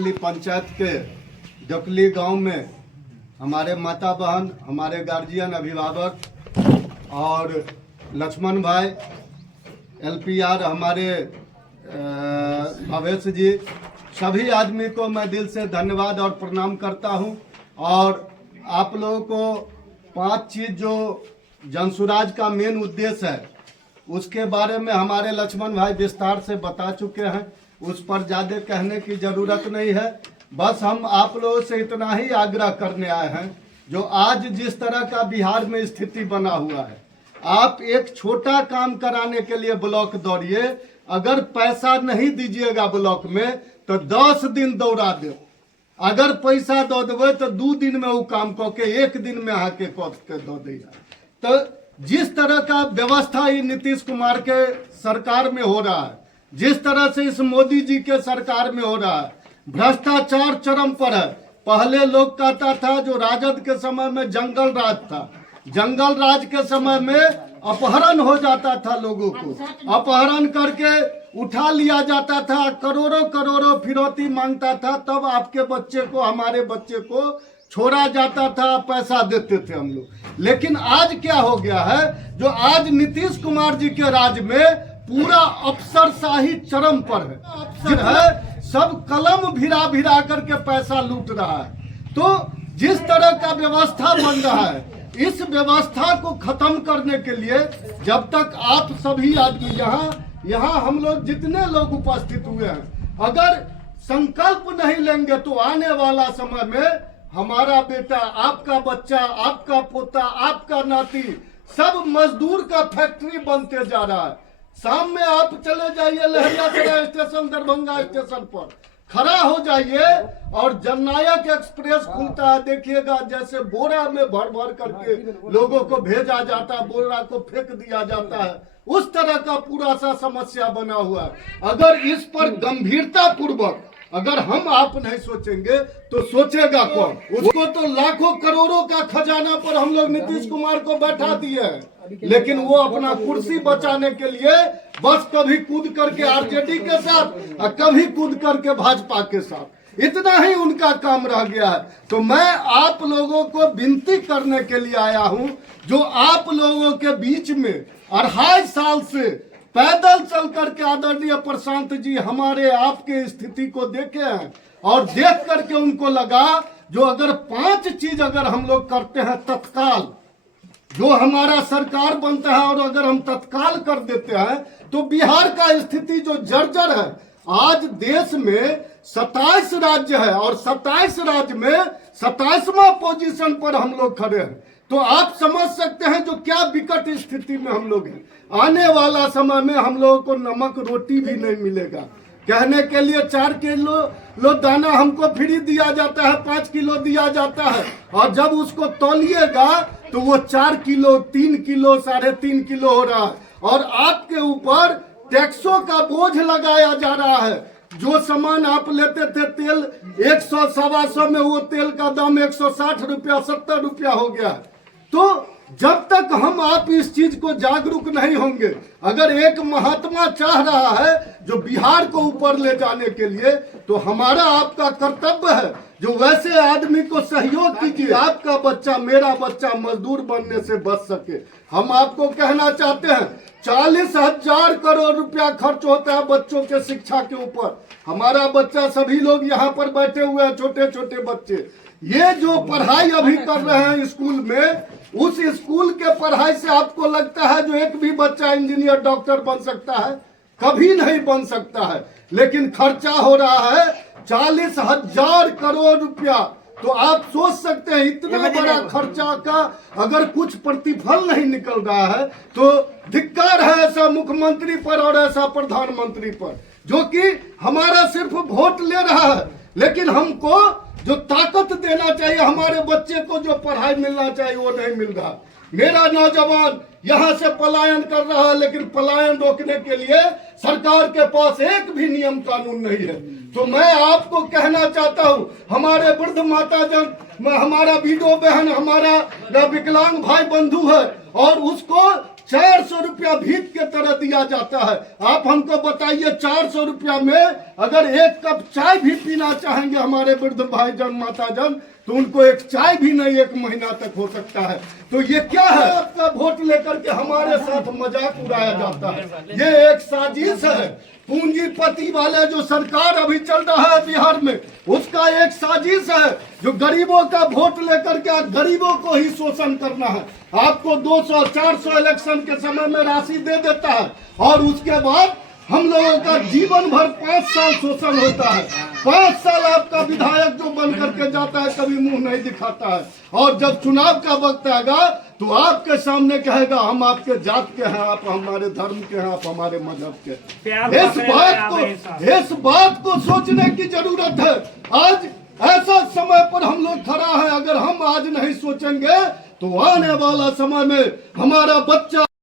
डोकली पंचायत के डोकली गांव में हमारे माता बहन, हमारे गार्जियन, अभिभावक और लक्ष्मण भाई, LPR, हमारे भवेश जी, सभी आदमी को मैं दिल से धन्यवाद और प्रणाम करता हूं। और आप लोगों को 5 चीज़ जो जनसुराज का मेन उद्देश्य है उसके बारे में हमारे लक्ष्मण भाई विस्तार से बता चुके हैं, उस पर ज़्यादा कहने की ज़रूरत नहीं है। बस हम आप लोगों से इतना ही आग्रह करने आए हैं, जो आज जिस तरह का बिहार में स्थिति बना हुआ है, आप एक छोटा काम कराने के लिए ब्लॉक दौड़िए, अगर पैसा नहीं दीजिएगा ब्लॉक में तो 10 दिन दौड़ा दे, अगर पैसा दो देवे तो 2 दिन में वो काम करके 1 दिन में आके के दो दिया। तो जिस तरह का व्यवस्था ये नीतीश कुमार के सरकार में हो रहा है, जिस तरह से इस मोदी जी के सरकार में हो रहा है, भ्रष्टाचार चरम पर है। पहले लोग कहता था जो राजद के समय में जंगल राज था, जंगल राज के समय में अपहरण हो जाता था, लोगों को अपहरण करके उठा लिया जाता था, करोड़ों करोड़ों फिरौती मांगता था, तब आपके बच्चे को, हमारे बच्चे को छोड़ा जाता था, पैसा देते थे हम लोग। लेकिन आज क्या हो गया है, जो आज नीतीश कुमार जी के राज में पूरा अफसरशाही चरम पर है, सब कलम भिरा भिरा करके पैसा लूट रहा है। तो जिस तरह का व्यवस्था बन रहा है, इस व्यवस्था को खत्म करने के लिए जब तक आप सभी आदमी यहाँ हम लोग जितने लोग उपस्थित हुए हैं, अगर संकल्प नहीं लेंगे तो आने वाला समय में हमारा बेटा, आपका बच्चा, आपका पोता, आपका नाती सब मजदूर का फैक्ट्री बनते जा रहा है। शाम में आप चले जाइए लहरियासराय स्टेशन, दरभंगा स्टेशन पर खड़ा हो जाइए और जननायक एक्सप्रेस खुलता है, देखिएगा जैसे बोरा में भर भर करके लोगों को भेजा जाता है, बोरा को फेंक दिया जाता है, उस तरह का पूरा सा समस्या बना हुआ है। अगर इस पर गंभीरता पूर्वक अगर हम आप नहीं सोचेंगे तो सोचेगा कौन? उसको तो लाखों करोड़ों का खजाना पर हम लोग नीतीश कुमार को बैठा दिए हैं, लेकिन वो अपना कुर्सी बचाने के लिए बस कभी कूद करके आरजेडी के साथ और कभी कूद करके भाजपा के साथ, इतना ही उनका काम रह गया है। तो मैं आप लोगों को विनती करने के लिए आया हूं, जो आप लोगों के बीच में 2.5 साल से पैदल चल करके आदरणीय प्रशांत जी हमारे आपके स्थिति को देखे हैं, और देख करके उनको लगा जो अगर 5 चीज अगर हम लोग करते हैं तत्काल, जो हमारा सरकार बनता है और अगर हम तत्काल कर देते हैं तो बिहार का स्थिति जो जर्जर है, आज देश में 27 राज्य है और 27 राज्य में 27वां पोजीशन पर हम लोग खड़े हैं। तो आप समझ सकते हैं जो क्या विकट स्थिति में हम लोग हैं। आने वाला समय में हम लोगों को नमक रोटी भी नहीं मिलेगा। कहने के लिए 4 किलो दाना हमको फ्री दिया जाता है, 5 किलो दिया जाता है, और जब उसको तौलिएगा तो वो 4 किलो, 3 किलो, 3.5 किलो हो रहा है, और आपके ऊपर टैक्सों का बोझ लगाया जा रहा है। जो सामान आप लेते थे तेल 100 सवा 100 में, वो तेल का दाम 160 रुपया, 70 रुपया हो गया। तो जब तक हम आप इस चीज को जागरूक नहीं होंगे, अगर एक महात्मा चाह रहा है जो बिहार को ऊपर ले जाने के लिए, तो हमारा आपका कर्तव्य है जो वैसे आदमी को सहयोग कीजिए, आपका बच्चा, मेरा बच्चा मजदूर बनने से बच सके। हम आपको कहना चाहते हैं 40,000 करोड़ रुपया खर्च होता है बच्चों के शिक्षा के ऊपर। हमारा बच्चा, सभी लोग यहाँ पर बैठे हुए हैं, छोटे छोटे बच्चे, ये जो पढ़ाई अभी कर रहे हैं स्कूल में, उस स्कूल के पढ़ाई से आपको लगता है जो एक भी बच्चा इंजीनियर, डॉक्टर बन सकता है? कभी नहीं बन सकता है। लेकिन खर्चा हो रहा है 40,000 करोड़ रुपया। तो आप सोच सकते हैं इतना बड़ा खर्चा का अगर कुछ प्रतिफल नहीं निकल रहा है, तो धिक्कार है ऐसा मुख्यमंत्री पर और ऐसा प्रधानमंत्री पर, जो कि हमारा सिर्फ वोट ले रहा है, लेकिन हमको जो ताकत देना चाहिए, हमारे बच्चे को जो पढ़ाई मिलना चाहिए वो नहीं मिल रहा। मेरा नौजवान यहाँ से पलायन कर रहा है, लेकिन पलायन रोकने के लिए सरकार के पास एक भी नियम कानून नहीं है। तो मैं आपको कहना चाहता हूँ, हमारे वृद्ध माता जन, हमारा विडो बहन, हमारा विकलांग भाई बंधु है, और उसको 400 रुपया भीख के तरह दिया जाता है। आप हमको बताइए 400 रुपया में अगर एक कप चाय भी पीना चाहेंगे हमारे वृद्ध भाईजान माताजान तो उनको एक चाय भी नहीं 1 महीना तक हो सकता है। तो ये क्या है? आपका वोट लेकर के हमारे साथ मजाक उड़ाया जाता है। ये एक साजिश है। पूंजीपति वाले जो सरकार अभी चल रहा है बिहार में उसका एक साजिश है जो गरीबों का वोट लेकर के गरीबों को ही शोषण करना है। आपको 200-400 इलेक्शन के समय में राशि दे देता है और उसके बाद हम लोगों का जीवन भर 5 साल शोषण होता है। 5 साल आपका विधायक जो बन करके जाता है कभी मुंह नहीं दिखाता है और जब चुनाव का वक्त आएगा तो आपके सामने कहेगा हम आपके जात के हैं, आप हमारे धर्म के हैं, आप हमारे मजहब के। इस बात को सोचने की जरूरत है। आज ऐसा समय पर हम लोग खड़ा है, अगर हम आज नहीं सोचेंगे तो आने वाला समय में हमारा बच्चा